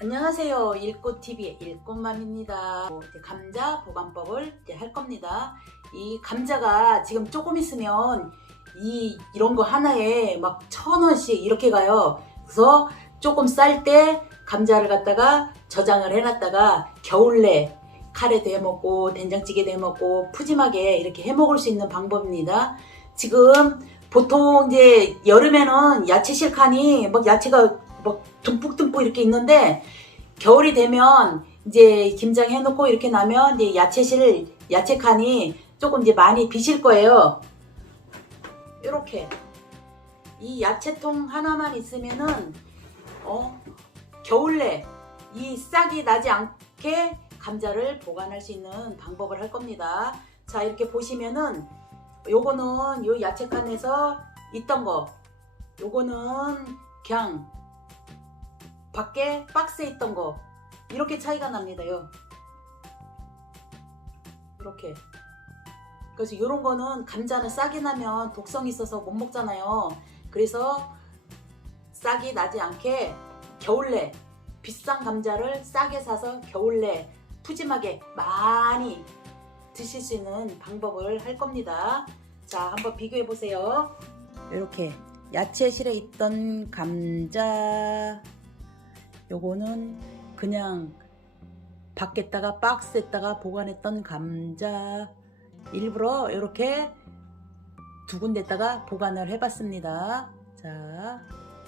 안녕하세요. 일꽃TV의 일꽃맘입니다. 이제 감자 보관법을 이제 할 겁니다. 이 감자가 지금 조금 있으면 이, 이런 거 하나에 막 천 원씩 이렇게 가요. 그래서 조금 쌀 때 감자를 갖다가 저장을 해놨다가 겨울내 카레도 해먹고 된장찌개도 해먹고 푸짐하게 이렇게 해먹을 수 있는 방법입니다. 지금 보통 이제 여름에는 야채 실칸이 막 야채가 막 듬뿍듬뿍 이렇게 있는데 겨울이 되면 이제 김장 해놓고 이렇게 나면 이제 야채실 야채 칸이 조금 이제 많이 비실 거예요. 이렇게 이 야채통 하나만 있으면은 어 겨울내 이 싹이 나지 않게 감자를 보관할 수 있는 방법을 할 겁니다. 자 이렇게 보시면은 요거는 요 야채 칸에서 있던 거 요거는 그냥 밖에 박스에 있던 거 이렇게 차이가 납니다요. 이렇게. 그래서 이런 거는 감자는 싹이 나면 독성이 있어서 못 먹잖아요. 그래서 싹이 나지 않게 겨울내 비싼 감자를 싸게 사서 겨울내 푸짐하게 많이 드실 수 있는 방법을 할 겁니다. 자, 한번 비교해 보세요. 이렇게 야채실에 있던 감자 요거는 그냥 밖에다가 박스에다가 보관했던 감자 일부러 이렇게 두 군데다가 보관을 해봤습니다. 자,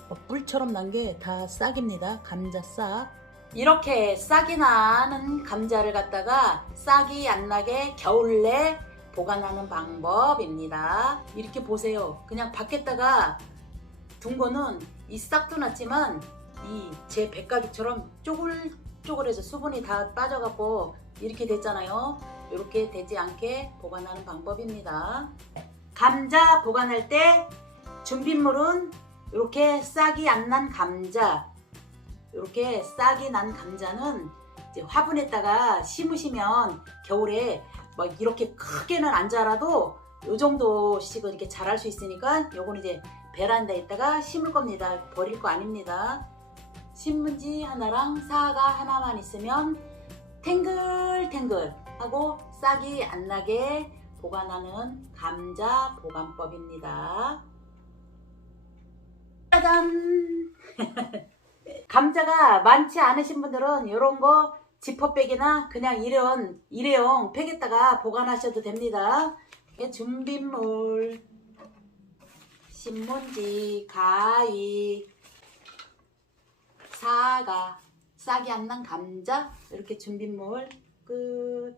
어, 뿔처럼 난 게 다 싹입니다. 감자 싹. 이렇게 싹이 나는 감자를 갖다가 싹이 안 나게 겨울 내 보관하는 방법입니다. 이렇게 보세요. 그냥 밖에다가 둔 거는 이 싹도 났지만 이 제 백가기처럼 쪼글쪼글해서 수분이 다 빠져갖고 이렇게 됐잖아요. 이렇게 되지 않게 보관하는 방법입니다. 감자 보관할 때 준비물은 이렇게 싹이 안 난 감자 이렇게 싹이 난 감자는 화분에다가 심으시면 겨울에 막 이렇게 크게는 안 자라도 요 정도씩은 이렇게 자랄 수 있으니까 요건 이제 베란다에다가 심을 겁니다. 버릴 거 아닙니다. 신문지 하나랑 사과 하나만 있으면 탱글탱글 하고 싹이 안 나게 보관하는 감자 보관법입니다. 짜잔! 감자가 많지 않으신 분들은 이런 거 지퍼백이나 그냥 이런 일회용 팩에다가 보관하셔도 됩니다. 준비물, 신문지, 가위, 사과, 싹이 안 난 감자 이렇게 준비물 끝.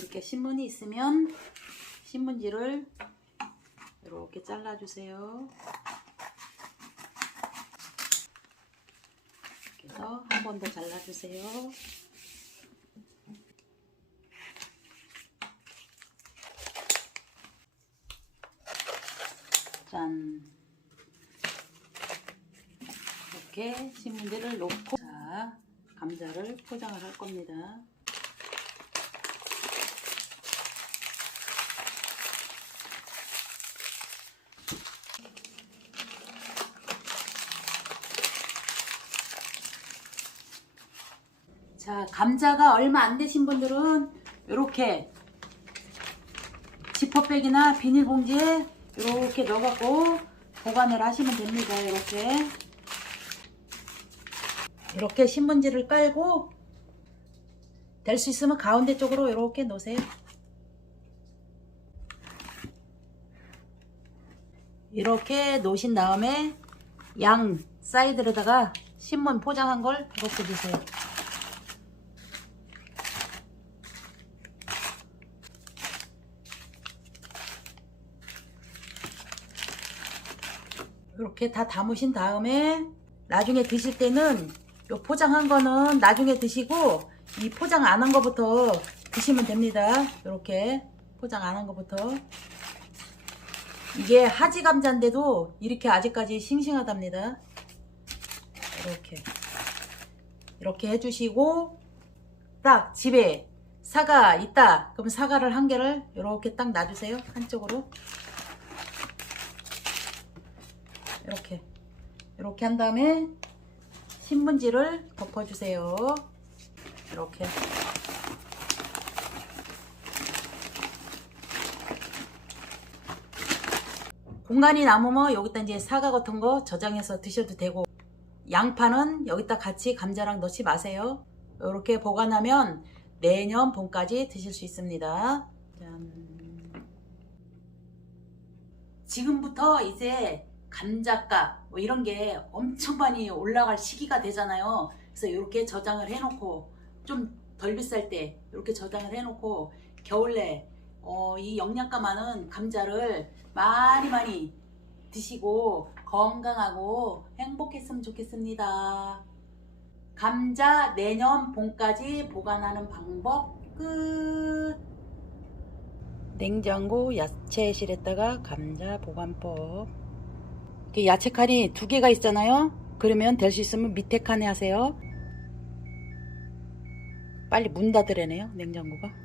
이렇게 신문이 있으면 신문지를 이렇게 잘라주세요. 그래서 한 번 더 잘라주세요. 짠. 이렇게 신문지를 놓고 자 감자를 포장을 할 겁니다. 자, 감자가 얼마 안 되신 분들은 이렇게 지퍼백이나 비닐봉지에 이렇게 넣어갖고 보관을 하시면 됩니다. 이렇게 이렇게 신문지를 깔고 될 수 있으면 가운데 쪽으로 이렇게 놓으세요. 이렇게 놓으신 다음에 양 사이드로다가 신문 포장한 걸 이렇게 주세요. 이렇게 다 담으신 다음에 나중에 드실 때는 요 포장한 거는 나중에 드시고 이 포장 안 한 거부터 드시면 됩니다. 이렇게 포장 안 한 거부터. 이게 하지 감자인데도 이렇게 아직까지 싱싱하답니다. 이렇게. 이렇게 해주시고 딱 집에 사과 있다. 그럼 사과를 한 개를 이렇게 딱 놔주세요. 한쪽으로. 이렇게. 이렇게 한 다음에 신문지를 덮어주세요. 이렇게. 공간이 남으면 여기다 이제 사과 같은 거 저장해서 드셔도 되고 양파는 여기다 같이 감자랑 넣지 마세요. 이렇게 보관하면 내년 봄까지 드실 수 있습니다. 짠. 지금부터 이제 감자값 뭐 이런 게 엄청 많이 올라갈 시기가 되잖아요. 그래서 이렇게 저장을 해놓고 좀 덜 비쌀 때 이렇게 저장을 해놓고 겨울에 어, 이 영양가 많은 감자를 많이 많이 드시고 건강하고 행복했으면 좋겠습니다. 감자 내년 봄까지 보관하는 방법 끝. 냉장고 야채실에다가 감자 보관법. 야채 칸이 두 개가 있잖아요. 그러면 될 수 있으면 밑에 칸에 하세요. 빨리 문 닫으래네요, 냉장고가.